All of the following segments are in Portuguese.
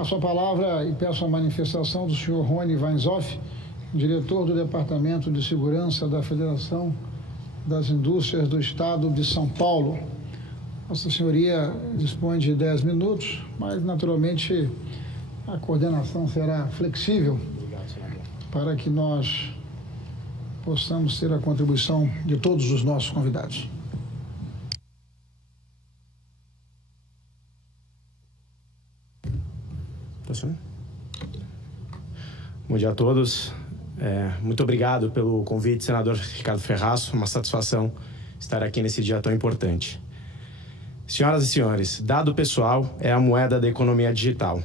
Passo a palavra e peço a manifestação do senhor Rony Weinzoff, diretor do Departamento de Segurança da Federação das Indústrias do Estado de São Paulo. Vossa Senhoria dispõe de 10 minutos, mas naturalmente a coordenação será flexível para que nós possamos ter a contribuição de todos os nossos convidados. Bom dia a todos. Muito obrigado pelo convite, senador Ricardo Ferraz. Uma satisfação estar aqui nesse dia tão importante. Senhoras e senhores, dado pessoal é a moeda da economia digital,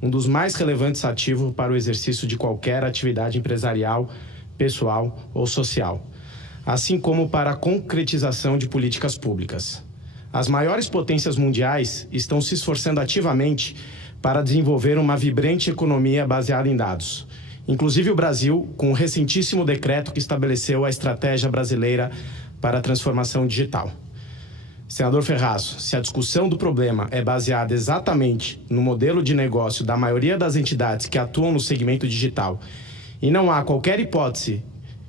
um dos mais relevantes ativos para o exercício de qualquer atividade empresarial, pessoal ou social, assim como para a concretização de políticas públicas. As maiores potências mundiais estão se esforçando ativamente para desenvolver uma vibrante economia baseada em dados. Inclusive o Brasil, com o recentíssimo decreto que estabeleceu a estratégia brasileira para a transformação digital. Senador Ferraz, se a discussão do problema é baseada exatamente no modelo de negócio da maioria das entidades que atuam no segmento digital e não há qualquer hipótese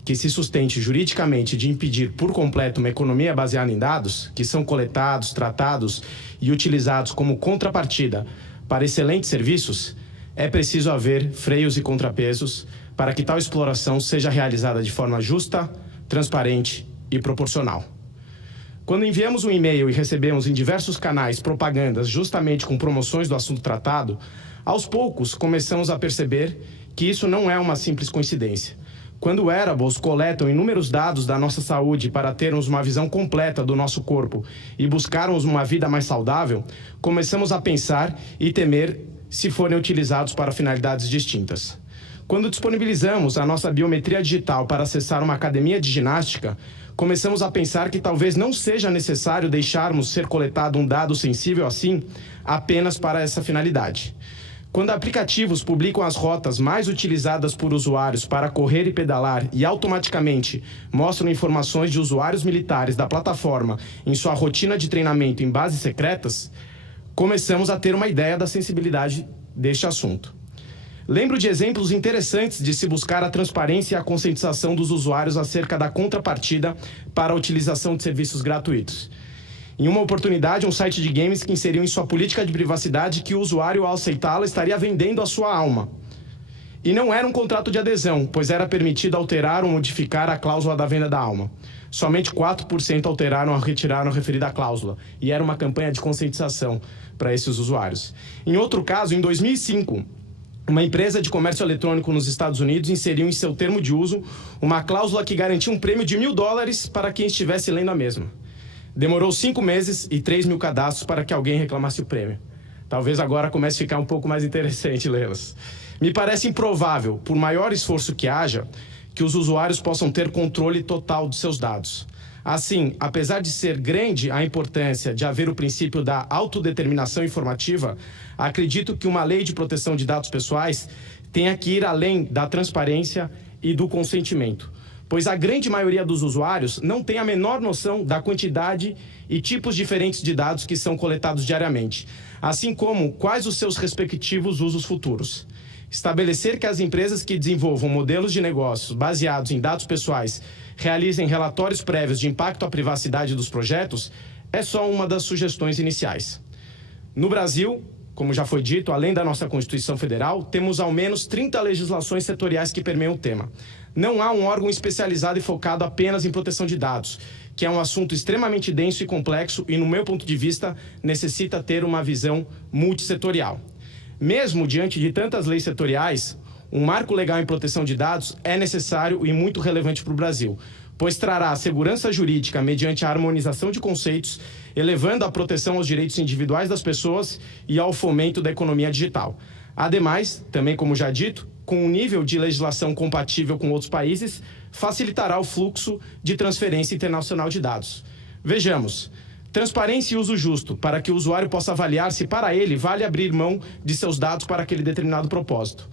que se sustente juridicamente de impedir por completo uma economia baseada em dados, que são coletados, tratados e utilizados como contrapartida para excelentes serviços, é preciso haver freios e contrapesos para que tal exploração seja realizada de forma justa, transparente e proporcional. Quando enviamos um e-mail e recebemos em diversos canais propagandas justamente com promoções do assunto tratado, aos poucos começamos a perceber que isso não é uma simples coincidência. Quando wearables coletam inúmeros dados da nossa saúde para termos uma visão completa do nosso corpo e buscarmos uma vida mais saudável, começamos a pensar e temer se forem utilizados para finalidades distintas. Quando disponibilizamos a nossa biometria digital para acessar uma academia de ginástica, começamos a pensar que talvez não seja necessário deixarmos ser coletado um dado sensível assim apenas para essa finalidade. Quando aplicativos publicam as rotas mais utilizadas por usuários para correr e pedalar e automaticamente mostram informações de usuários militares da plataforma em sua rotina de treinamento em bases secretas, começamos a ter uma ideia da sensibilidade deste assunto. Lembro de exemplos interessantes de se buscar a transparência e a conscientização dos usuários acerca da contrapartida para a utilização de serviços gratuitos. Em uma oportunidade, um site de games que inseriu em sua política de privacidade que o usuário, ao aceitá-la, estaria vendendo a sua alma. E não era um contrato de adesão, pois era permitido alterar ou modificar a cláusula da venda da alma. Somente 4% alteraram ou retiraram a referida cláusula, e era uma campanha de conscientização para esses usuários. Em outro caso, em 2005, uma empresa de comércio eletrônico nos Estados Unidos inseriu em seu termo de uso uma cláusula que garantia um prêmio de $1.000 para quem estivesse lendo a mesma. Demorou 5 meses e 3 mil cadastros para que alguém reclamasse o prêmio. Talvez agora comece a ficar um pouco mais interessante lê-las. Me parece improvável, por maior esforço que haja, que os usuários possam ter controle total dos seus dados. Assim, apesar de ser grande a importância de haver o princípio da autodeterminação informativa, acredito que uma lei de proteção de dados pessoais tenha que ir além da transparência e do consentimento, pois a grande maioria dos usuários não tem a menor noção da quantidade e tipos diferentes de dados que são coletados diariamente, assim como quais os seus respectivos usos futuros. Estabelecer que as empresas que desenvolvam modelos de negócios baseados em dados pessoais realizem relatórios prévios de impacto à privacidade dos projetos é só uma das sugestões iniciais. No Brasil, como já foi dito, além da nossa Constituição Federal, temos ao menos 30 legislações setoriais que permeiam o tema. Não há um órgão especializado e focado apenas em proteção de dados, que é um assunto extremamente denso e complexo e, no meu ponto de vista, necessita ter uma visão multissetorial. Mesmo diante de tantas leis setoriais, um marco legal em proteção de dados é necessário e muito relevante para o Brasil, pois trará a segurança jurídica mediante a harmonização de conceitos, elevando a proteção aos direitos individuais das pessoas e ao fomento da economia digital. Ademais, também como já dito, com um nível de legislação compatível com outros países, facilitará o fluxo de transferência internacional de dados. Vejamos, transparência e uso justo, para que o usuário possa avaliar se para ele vale abrir mão de seus dados para aquele determinado propósito.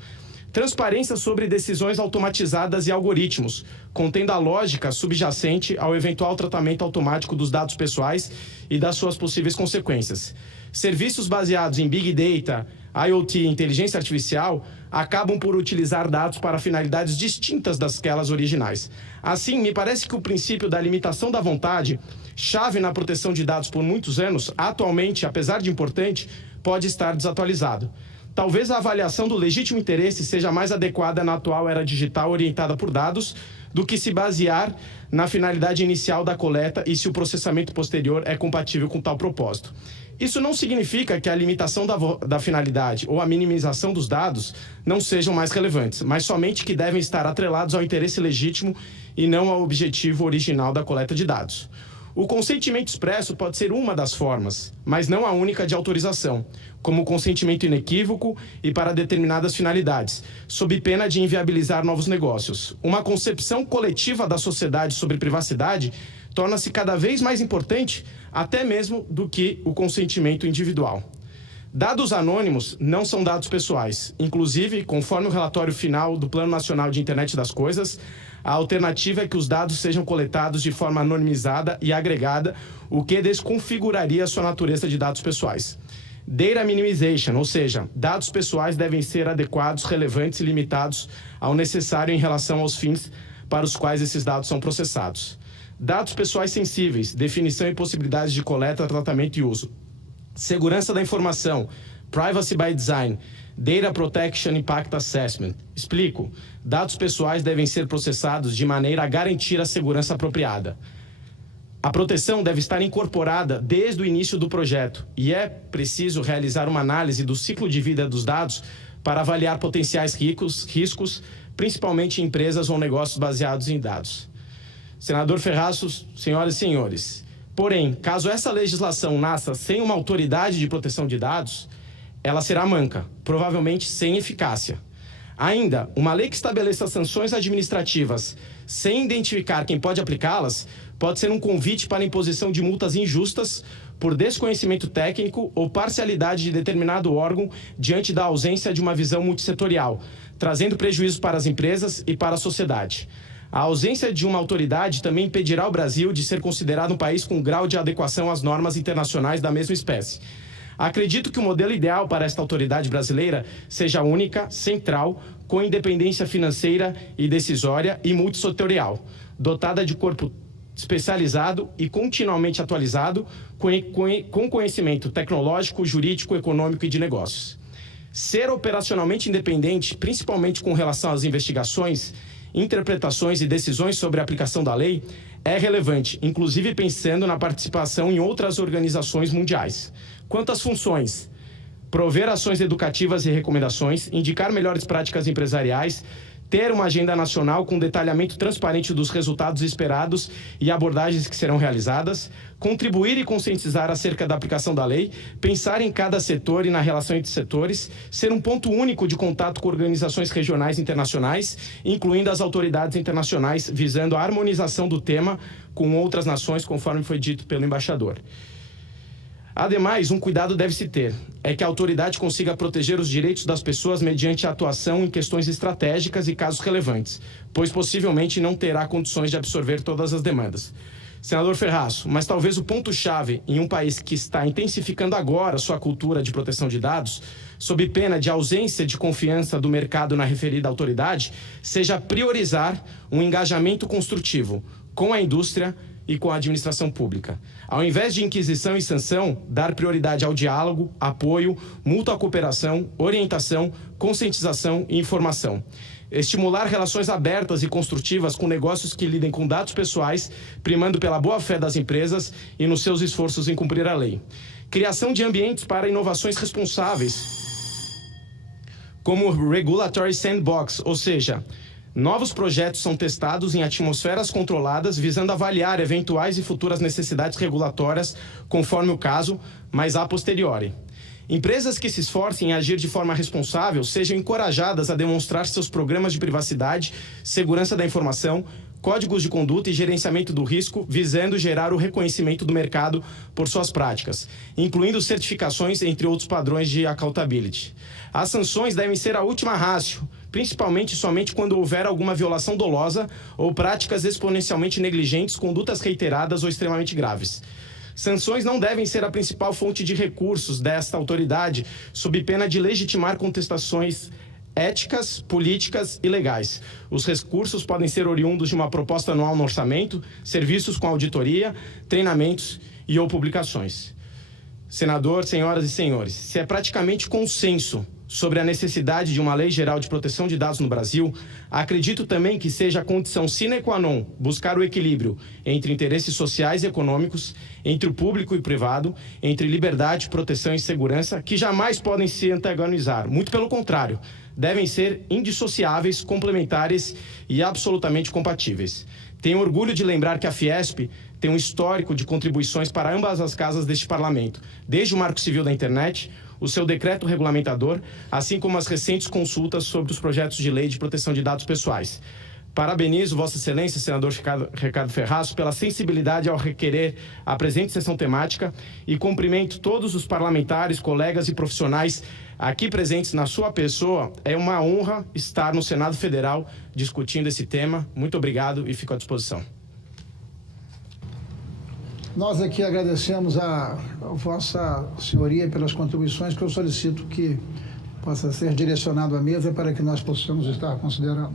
Transparência sobre decisões automatizadas e algoritmos, contendo a lógica subjacente ao eventual tratamento automático dos dados pessoais e das suas possíveis consequências. Serviços baseados em Big Data, IoT e inteligência artificial, acabam por utilizar dados para finalidades distintas daquelas originais. Assim, me parece que o princípio da limitação da vontade, chave na proteção de dados por muitos anos, atualmente, apesar de importante, pode estar desatualizado. Talvez a avaliação do legítimo interesse seja mais adequada na atual era digital orientada por dados do que se basear na finalidade inicial da coleta e se o processamento posterior é compatível com tal propósito. Isso não significa que a limitação da finalidade ou a minimização dos dados não sejam mais relevantes, mas somente que devem estar atrelados ao interesse legítimo e não ao objetivo original da coleta de dados. O consentimento expresso pode ser uma das formas, mas não a única de autorização, como o consentimento inequívoco e para determinadas finalidades, sob pena de inviabilizar novos negócios. Uma concepção coletiva da sociedade sobre privacidade torna-se cada vez mais importante, até mesmo do que o consentimento individual. Dados anônimos não são dados pessoais. Inclusive, conforme o relatório final do Plano Nacional de Internet das Coisas, a alternativa é que os dados sejam coletados de forma anonimizada e agregada, o que desconfiguraria sua natureza de dados pessoais. Data minimization, ou seja, dados pessoais devem ser adequados, relevantes e limitados ao necessário em relação aos fins para os quais esses dados são processados. Dados pessoais sensíveis, definição e possibilidades de coleta, tratamento e uso. Segurança da informação, privacy by design, data protection impact assessment. Explico. Dados pessoais devem ser processados de maneira a garantir a segurança apropriada. A proteção deve estar incorporada desde o início do projeto e é preciso realizar uma análise do ciclo de vida dos dados para avaliar potenciais riscos, principalmente em empresas ou negócios baseados em dados. Senador Ferrazzo, senhoras e senhores, porém, caso essa legislação nasça sem uma autoridade de proteção de dados, ela será manca, provavelmente sem eficácia. Ainda, uma lei que estabeleça sanções administrativas sem identificar quem pode aplicá-las pode ser um convite para a imposição de multas injustas por desconhecimento técnico ou parcialidade de determinado órgão diante da ausência de uma visão multissetorial, trazendo prejuízo para as empresas e para a sociedade. A ausência de uma autoridade também impedirá o Brasil de ser considerado um país com grau de adequação às normas internacionais da mesma espécie. Acredito que o modelo ideal para esta autoridade brasileira seja única, central, com independência financeira e decisória e multissetorial, dotada de corpo especializado e continuamente atualizado com conhecimento tecnológico, jurídico, econômico e de negócios. Ser operacionalmente independente, principalmente com relação às investigações, interpretações e decisões sobre a aplicação da lei, é relevante, inclusive pensando na participação em outras organizações mundiais. Quanto às funções, prover ações educativas e recomendações, indicar melhores práticas empresariais, ter uma agenda nacional com detalhamento transparente dos resultados esperados e abordagens que serão realizadas, contribuir e conscientizar acerca da aplicação da lei, pensar em cada setor e na relação entre setores, ser um ponto único de contato com organizações regionais e internacionais, incluindo as autoridades internacionais, visando a harmonização do tema com outras nações, conforme foi dito pelo embaixador. Ademais, um cuidado deve-se ter, é que a autoridade consiga proteger os direitos das pessoas mediante a atuação em questões estratégicas e casos relevantes, pois possivelmente não terá condições de absorver todas as demandas. Senador Ferrazzo, mas talvez o ponto-chave em um país que está intensificando agora sua cultura de proteção de dados, sob pena de ausência de confiança do mercado na referida autoridade, seja priorizar um engajamento construtivo com a indústria e com a administração pública. Ao invés de inquisição e sanção, dar prioridade ao diálogo, apoio, mútua cooperação, orientação, conscientização e informação. Estimular relações abertas e construtivas com negócios que lidem com dados pessoais, primando pela boa-fé das empresas e nos seus esforços em cumprir a lei. Criação de ambientes para inovações responsáveis, como Regulatory Sandbox, ou seja, novos projetos são testados em atmosferas controladas, visando avaliar eventuais e futuras necessidades regulatórias, conforme o caso, mas a posteriori. Empresas que se esforcem em agir de forma responsável sejam encorajadas a demonstrar seus programas de privacidade, segurança da informação, códigos de conduta e gerenciamento do risco, visando gerar o reconhecimento do mercado por suas práticas, incluindo certificações, entre outros padrões de accountability. As sanções devem ser a última ratio, principalmente somente quando houver alguma violação dolosa ou práticas exponencialmente negligentes, condutas reiteradas ou extremamente graves. Sanções não devem ser a principal fonte de recursos desta autoridade, sob pena de legitimar contestações éticas, políticas e legais. Os recursos podem ser oriundos de uma proposta anual no orçamento, serviços com auditoria, treinamentos e ou publicações. Senador, senhoras e senhores, se é praticamente consenso sobre a necessidade de uma lei geral de proteção de dados no Brasil, acredito também que seja a condição sine qua non buscar o equilíbrio entre interesses sociais e econômicos, entre o público e o privado, entre liberdade, proteção e segurança, que jamais podem se antagonizar. Muito pelo contrário, devem ser indissociáveis, complementares e absolutamente compatíveis. Tenho orgulho de lembrar que a Fiesp tem um histórico de contribuições para ambas as casas deste parlamento, desde o Marco Civil da Internet, o seu decreto regulamentador, assim como as recentes consultas sobre os projetos de lei de proteção de dados pessoais. Parabenizo Vossa Excelência, senador Ricardo Ferraz, pela sensibilidade ao requerer a presente sessão temática e cumprimento todos os parlamentares, colegas e profissionais aqui presentes na sua pessoa. É uma honra estar no Senado Federal discutindo esse tema. Muito obrigado e fico à disposição. Nós aqui agradecemos a Vossa Senhoria pelas contribuições que eu solicito que possa ser direcionado à mesa para que nós possamos estar considerando.